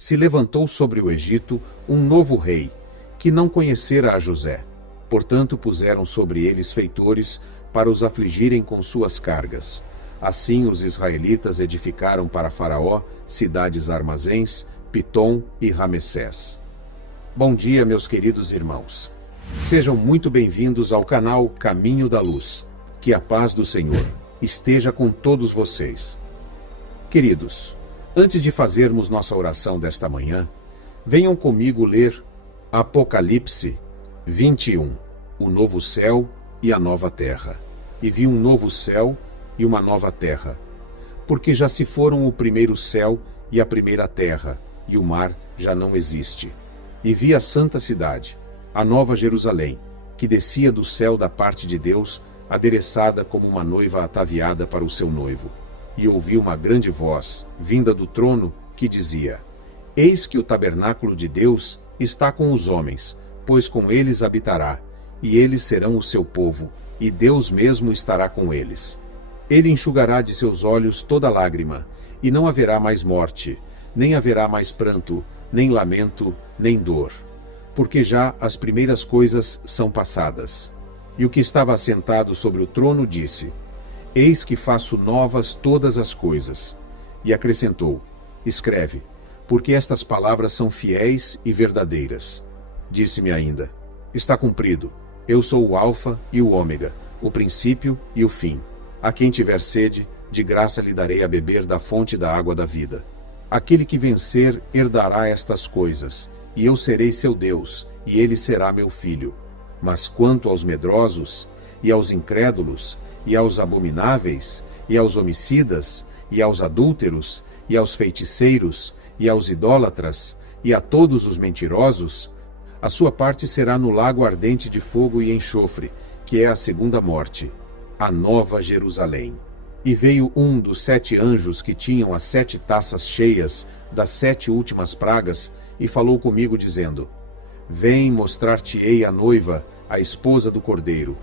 se levantou sobre o Egito um novo rei, que não conhecera a José. Portanto puseram sobre eles feitores, para os afligirem com suas cargas. Assim os israelitas edificaram para Faraó cidades armazéns, Pitom e Ramessés. Bom dia, meus queridos irmãos. Sejam muito bem-vindos ao canal Caminho da Luz. Que a paz do Senhor esteja com todos vocês. Queridos, antes de fazermos nossa oração desta manhã, venham comigo ler Apocalipse 21, o novo céu e a nova terra. E vi um novo céu e uma nova terra, porque já se foram o primeiro céu e a primeira terra, e o mar já não existe. E vi a santa cidade, a nova Jerusalém, que descia do céu da parte de Deus, adereçada como uma noiva ataviada para o seu noivo. E ouvi uma grande voz, vinda do trono, que dizia: Eis que o tabernáculo de Deus está com os homens, pois com eles habitará, e eles serão o seu povo, e Deus mesmo estará com eles. Ele enxugará de seus olhos toda lágrima, e não haverá mais morte, nem haverá mais pranto, nem lamento, nem dor, porque já as primeiras coisas são passadas. E o que estava assentado sobre o trono disse: Eis que faço novas todas as coisas. E acrescentou: Escreve, porque estas palavras são fiéis e verdadeiras. Disse-me ainda: Está cumprido. Eu sou o Alfa e o Ômega, o princípio e o fim. A quem tiver sede, de graça lhe darei a beber da fonte da água da vida. Aquele que vencer herdará estas coisas, e eu serei seu Deus, e ele será meu filho. Mas quanto aos medrosos, e aos incrédulos, e aos abomináveis, e aos homicidas, e aos adúlteros, e aos feiticeiros, e aos idólatras, e a todos os mentirosos, a sua parte será no lago ardente de fogo e enxofre, que é a segunda morte, a nova Jerusalém. E veio um dos 7 anjos que tinham as 7 taças cheias das 7 últimas pragas, e falou comigo, dizendo: Vem, mostrar-te-ei a noiva, a esposa do Cordeiro.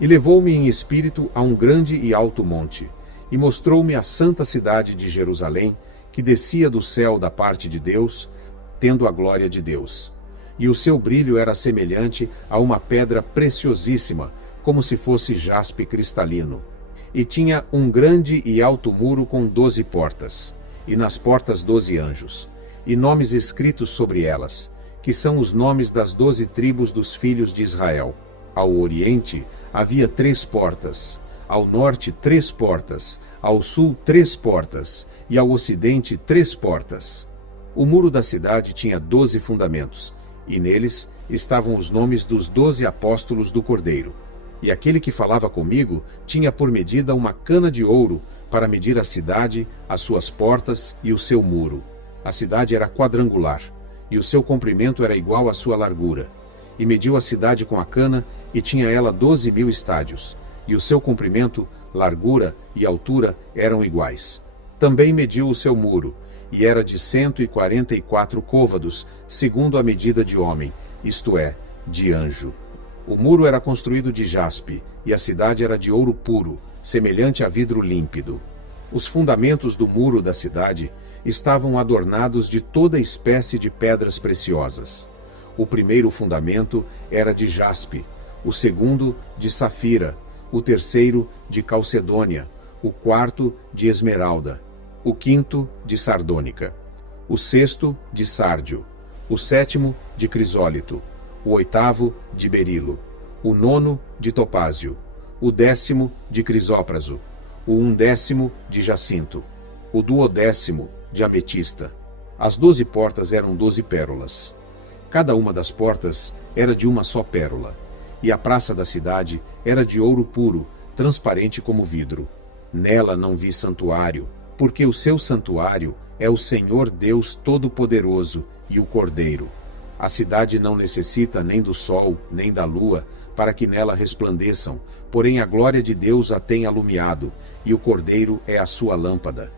E levou-me em espírito a um grande e alto monte, e mostrou-me a santa cidade de Jerusalém, que descia do céu da parte de Deus, tendo a glória de Deus. E o seu brilho era semelhante a uma pedra preciosíssima, como se fosse jaspe cristalino. E tinha um grande e alto muro com 12 portas, e nas portas 12 anjos, e nomes escritos sobre elas, que são os nomes das 12 tribos dos filhos de Israel. Ao oriente havia 3 portas, ao norte 3 portas, ao sul 3 portas, e ao ocidente 3 portas. O muro da cidade tinha 12 fundamentos, e neles estavam os nomes dos 12 apóstolos do Cordeiro. E aquele que falava comigo tinha por medida uma cana de ouro para medir a cidade, as suas portas e o seu muro. A cidade era quadrangular, e o seu comprimento era igual à sua largura. E mediu a cidade com a cana, e tinha ela 12.000 estádios, e o seu comprimento, largura e altura eram iguais. Também mediu o seu muro, e era de 144 côvados, segundo a medida de homem, isto é, de anjo. O muro era construído de jaspe, e a cidade era de ouro puro, semelhante a vidro límpido. Os fundamentos do muro da cidade estavam adornados de toda espécie de pedras preciosas. O primeiro fundamento era de jaspe, o segundo de safira, o terceiro de calcedônia, o quarto de esmeralda, o quinto de sardônica, o sexto de sárdio, o sétimo de crisólito, o oitavo de berilo, o nono de topázio, o 10º de crisópraso, o 11º de jacinto, o 12º de ametista. As 12 portas eram 12 pérolas. Cada uma das portas era de uma só pérola, e a praça da cidade era de ouro puro, transparente como vidro. Nela não vi santuário, porque o seu santuário é o Senhor Deus Todo-Poderoso e o Cordeiro. A cidade não necessita nem do sol, nem da lua, para que nela resplandeçam, porém a glória de Deus a tem alumiado, e o Cordeiro é a sua lâmpada.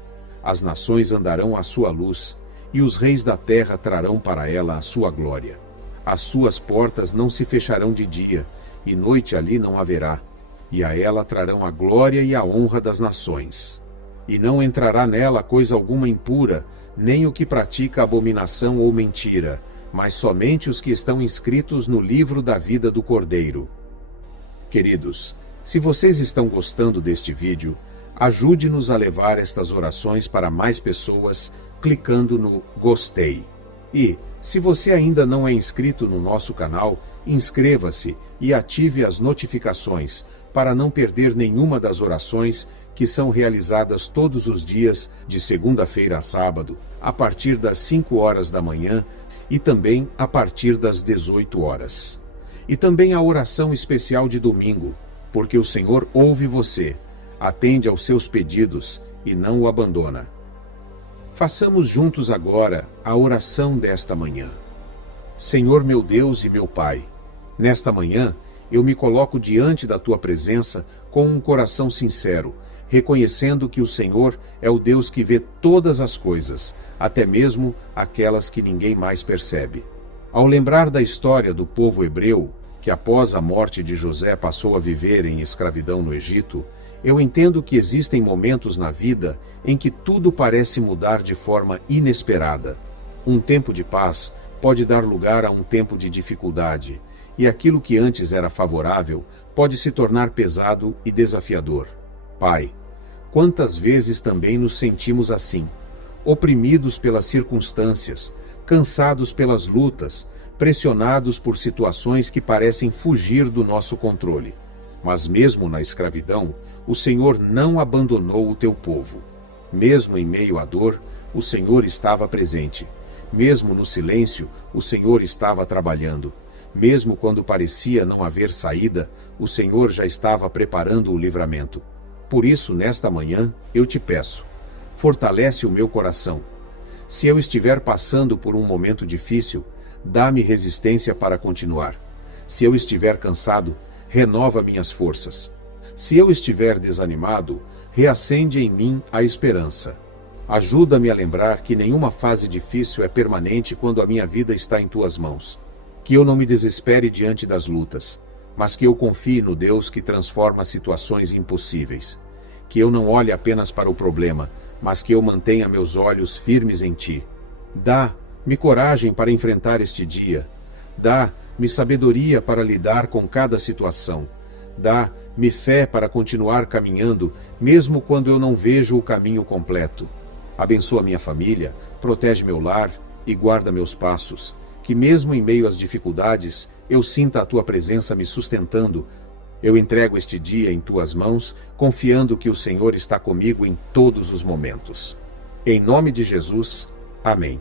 As nações andarão à sua luz, e os reis da terra trarão para ela a sua glória. As suas portas não se fecharão de dia, e noite ali não haverá, e a ela trarão a glória e a honra das nações. E não entrará nela coisa alguma impura, nem o que pratica abominação ou mentira, mas somente os que estão inscritos no livro da vida do Cordeiro. Queridos, se vocês estão gostando deste vídeo, ajude-nos a levar estas orações para mais pessoas clicando no gostei. E, se você ainda não é inscrito no nosso canal, inscreva-se e ative as notificações para não perder nenhuma das orações que são realizadas todos os dias, de segunda-feira a sábado, a partir das 5 horas da manhã e também a partir das 18 horas. E também a oração especial de domingo, porque o Senhor ouve você, atende aos seus pedidos e não o abandona. Façamos juntos agora a oração desta manhã. Senhor meu Deus e meu Pai, nesta manhã eu me coloco diante da Tua presença com um coração sincero, reconhecendo que o Senhor é o Deus que vê todas as coisas, até mesmo aquelas que ninguém mais percebe. Ao lembrar da história do povo hebreu, que após a morte de José passou a viver em escravidão no Egito, eu entendo que existem momentos na vida em que tudo parece mudar de forma inesperada. Um tempo de paz pode dar lugar a um tempo de dificuldade, e aquilo que antes era favorável pode se tornar pesado e desafiador. Pai, quantas vezes também nos sentimos assim, oprimidos pelas circunstâncias, cansados pelas lutas, pressionados por situações que parecem fugir do nosso controle. Mas mesmo na escravidão, o Senhor não abandonou o teu povo. Mesmo em meio à dor, o Senhor estava presente. Mesmo no silêncio, o Senhor estava trabalhando. Mesmo quando parecia não haver saída, o Senhor já estava preparando o livramento. Por isso, nesta manhã, eu te peço, fortalece o meu coração. Se eu estiver passando por um momento difícil, dá-me resistência para continuar. Se eu estiver cansado, renova minhas forças. Se eu estiver desanimado, reacende em mim a esperança. Ajuda-me a lembrar que nenhuma fase difícil é permanente quando a minha vida está em tuas mãos. Que eu não me desespere diante das lutas, mas que eu confie no Deus que transforma situações impossíveis. Que eu não olhe apenas para o problema, mas que eu mantenha meus olhos firmes em ti. Dá-me coragem para enfrentar este dia. Dá-me sabedoria para lidar com cada situação. Dá-me fé para continuar caminhando, mesmo quando eu não vejo o caminho completo. Abençoa minha família, protege meu lar e guarda meus passos. Que mesmo em meio às dificuldades, eu sinta a tua presença me sustentando. Eu entrego este dia em tuas mãos, confiando que o Senhor está comigo em todos os momentos. Em nome de Jesus, amém.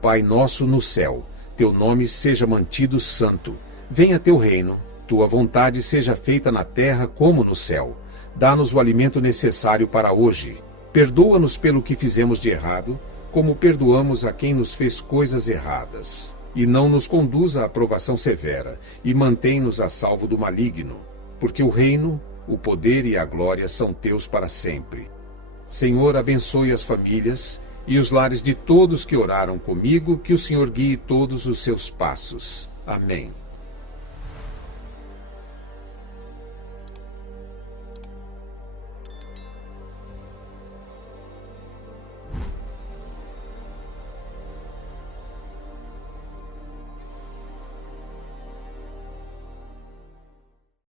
Pai nosso no céu, teu nome seja mantido santo. Venha teu reino, tua vontade seja feita na terra como no céu. Dá-nos o alimento necessário para hoje. Perdoa-nos pelo que fizemos de errado, como perdoamos a quem nos fez coisas erradas. E não nos conduza à provação severa, e mantém-nos a salvo do maligno, porque o reino, o poder e a glória são teus para sempre. Senhor, abençoe as famílias e os lares de todos que oraram comigo, que o Senhor guie todos os seus passos. Amém.